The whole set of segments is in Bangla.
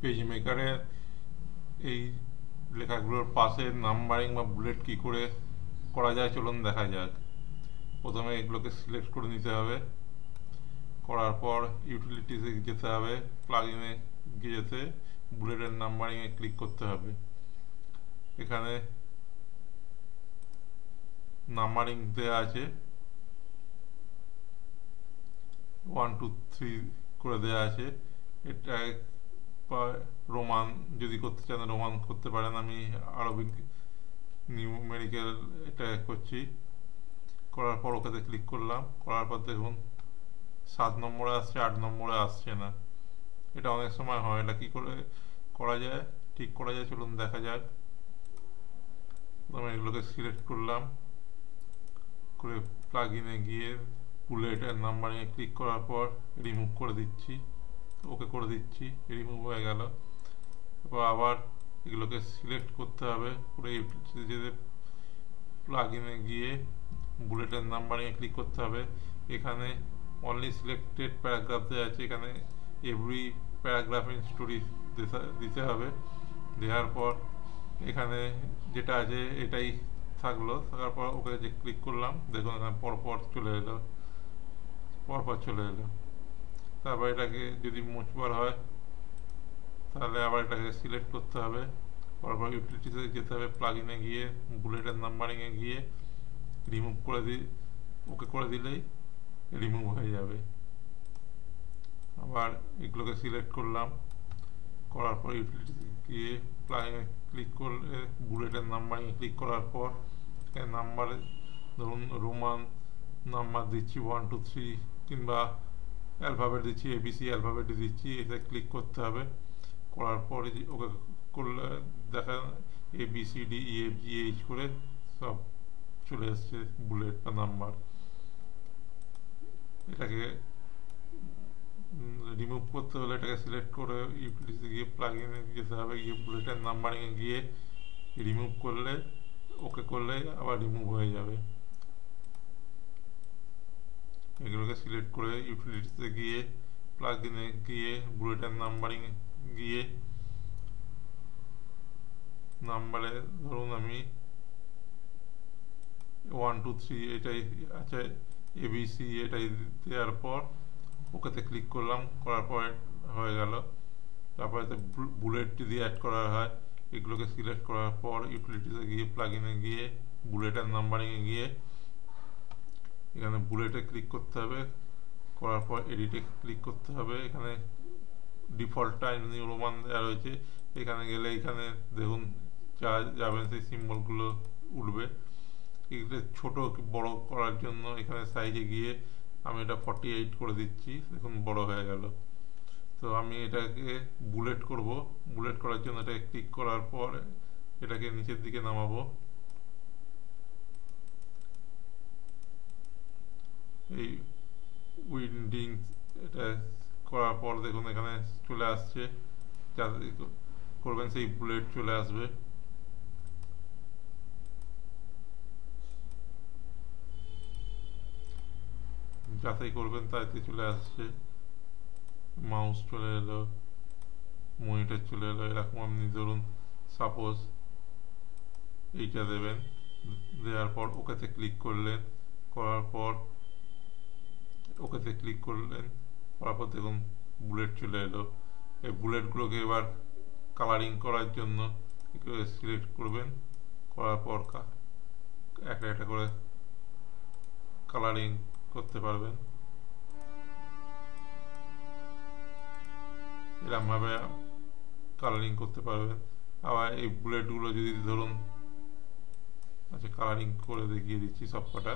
পেজ মেকারে এই লেখাগুলোর পাশে নাম্বারিং বা বুলেট কি করে করা যায় চলুন দেখা যাক। প্রথমে এগুলোকে সিলেক্ট করে নিতে হবে, করার পর ইউটিলিটিসে যেতে হবে, প্লাগ ইনে গিয়ে যেতে বুলেটের নাম্বারিংয়ে ক্লিক করতে হবে। এখানে নাম্বারিং দেওয়া আছে, 1 2 3 করে দেওয়া আছে। এটা রোমান যদি করতে চান রোমান করতে পারেন, আমি আরবিক নিউমেরিক্যাল এটা করছি। করার পর ওকেতে ক্লিক করলাম, করার পর দেখুন 7 নম্বরে আসছে, 8 নম্বরে আসছে না। এটা অনেক সময় হয়, এটা কি করে করা যায়, ঠিক করা যায় চলুন দেখা যাক। আমি এগুলোকে সিলেক্ট করলাম, করে প্লাগ ইনে গিয়ে বুলেট এর নাম্বারিংয়ে ক্লিক করার পর রিমুভ করে দিচ্ছি, ওকে করে দিচ্ছি, রিমুভ হয়ে গেল। তারপর আবার এগুলোকে সিলেক্ট করতে হবে, করে যেতে প্লাগ ইনে গিয়ে বুলেটের নাম্বারিংয়ে ক্লিক করতে হবে। এখানে অনলি সিলেক্টেড প্যারাগ্রাফ দেওয়া আছে, এখানে এভরি প্যারাগ্রাফ ইন স্টোরি দিতে হবে। দেওয়ার পর এখানে যেটা আছে এটাই থাকলো, থাকার পর ওকে যে ক্লিক করলাম দেখুন এখানে পরপর চলে এলো, পরপর চলে এলো। তারপর এটাকে যদি মুছবার হয় তাহলে আবার এটাকে সিলেক্ট করতে হবে, পরপর ইউটিলিটিতে যেতে হবে, প্লাগ ইনে গিয়ে বুলেটের নাম্বারিংয়ে গিয়ে রিমুভ করে ওকে করে দিলেই রিমুভ হয়ে যাবে। আবার এগুলোকে সিলেক্ট করলাম, করার পর ইউটিলিটিতে গিয়ে প্লাগে ক্লিক করলে বুলেটের নাম্বারিংয়ে ক্লিক করার পর নাম্বারে ধরুন রোমান নাম্বার দিচ্ছি 1 2 3, কিংবা অ্যালফাবেট দিচ্ছি এবিসি অ্যালফাবেট দিচ্ছি, এতে ক্লিক করতে হবে। করার পরে ওকে করলে দেখা ABCDEFGH করে সব চলে এসছে বুলেট বা নাম্বার। এটাকে রিমুভ করতে হলে এটাকে সিলেক্ট করে ইউটিলিটিতে গিয়ে প্লাগ ইনে যেতে হবে, গিয়ে বুলেটের নাম্বারিংয়ে গিয়ে রিমুভ করলে ওকে করলে আবার রিমুভ হয়ে যাবে। এগুলোকে সিলেক্ট করে ইউটিলিটিতে গিয়ে প্লাগ ইনে গিয়ে বুলেটের নাম্বারিং গিয়ে নাম্বারে ধরুন আমি 1 2 3 এটাই আছে, এবিসি এটাই দেওয়ার পর ওকেতে ক্লিক করলাম, করার পর হয়ে গেল। তারপরে বুলেট যদি অ্যাড করা হয় এগুলোকে সিলেক্ট করার পর ইউটিলিটিতে গিয়ে প্লাগ ইনে গিয়ে বুলেটের নাম্বারিংয়ে গিয়ে এখানে বুলেটে ক্লিক করতে হবে, করার পর এডিটে ক্লিক করতে হবে। এখানে ডিফল্টটা নিউ রোমান দেওয়া রয়েছে, এখানে গেলে এখানে দেখুন যা যাবেন সেই সিম্বলগুলো উঠবে। এগুলো ছোটো বড় করার জন্য এখানে সাইজে গিয়ে আমি এটা 48 করে দিচ্ছি, দেখুন বড় হয়ে গেল। তো আমি এটাকে বুলেট করব, বুলেট করার জন্য এটাকে ক্লিক করার পর এটাকে নিচের দিকে নামাবো। এই উইন্ডিং এটা করার পর দেখুন এখানে চলে আসছে, যাতে করবেন সেই বুলেট চলে আসবে। যাচাই করবেন তাতে চলে আসছে, মাউস চলে এলো, মনিটর চলে এলো। এরকম আপনি ধরুন সাপোজ এইটা দেবেন, দেওয়ার পর ওকেতে ক্লিক করলেন, করার পর ওকেতে ক্লিক করলেন, করার পর দেখুন বুলেট চলে এলো। এই বুলেটগুলোকে এবার কালারিং করার জন্য সিলেক্ট করবেন, করার পর একটা একটা করে কালারিং করতে পারবেন। এরকমভাবে কালারিং করতে পারবেন। আবার এই বুলেটগুলো যদি ধরুন, আচ্ছা কালারিং করে দেখিয়ে দিচ্ছি সব কটা।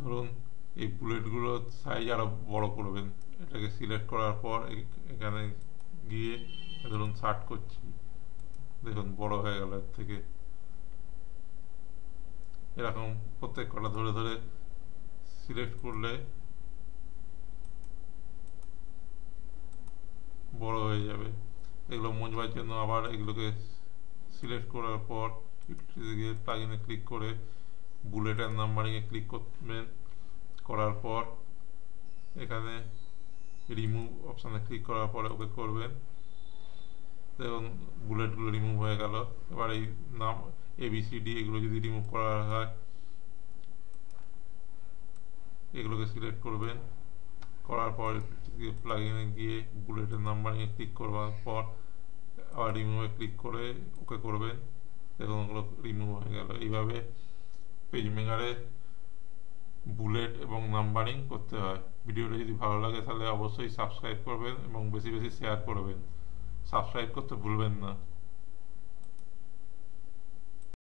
ধরুন এই বুলেটগুলোর সাইজ আরও বড় করবেন, এটাকে সিলেক্ট করার পর এখানে গিয়ে ধরুন 60 করছি, দেখুন বড় হয়ে গেল এর থেকে। এরকম প্রত্যেক কটা ধরে ধরে সিলেক্ট করলে বড় হয়ে যাবে। এগুলো মুছবার জন্য আবার এগুলোকে সিলেক্ট করার পর গিয়ে প্লাগ ইনে ক্লিক করে বুলেট অ্যান্ড নাম্বারিংয়ে ক্লিক করবেন, করার পর এখানে রিমুভ অপশানে ক্লিক করার পরে ওকে করবেন। দেখুন বুলেটগুলো রিমুভ হয়ে গেল। এবার এই নাম ABCD এগুলো যদি রিমুভ করা হয়, এগুলোকে সিলেক্ট করবেন, করার পর প্লাগইনে গিয়ে বুলেটের নাম্বারিংয়ে ক্লিক করবার পর আবার রিমুভে ক্লিক করে ওকে করবেন। দেখুন ওগুলো রিমুভ হয়ে গেল। এইভাবে পেজমেকারে বুলেট এবং নাম্বারিং করতে হয়। ভিডিওটা যদি ভালো লাগে তাহলে অবশ্যই সাবস্ক্রাইব করবেন এবং বেশি বেশি শেয়ার করবেন। সাবস্ক্রাইব করতে ভুলবেন না।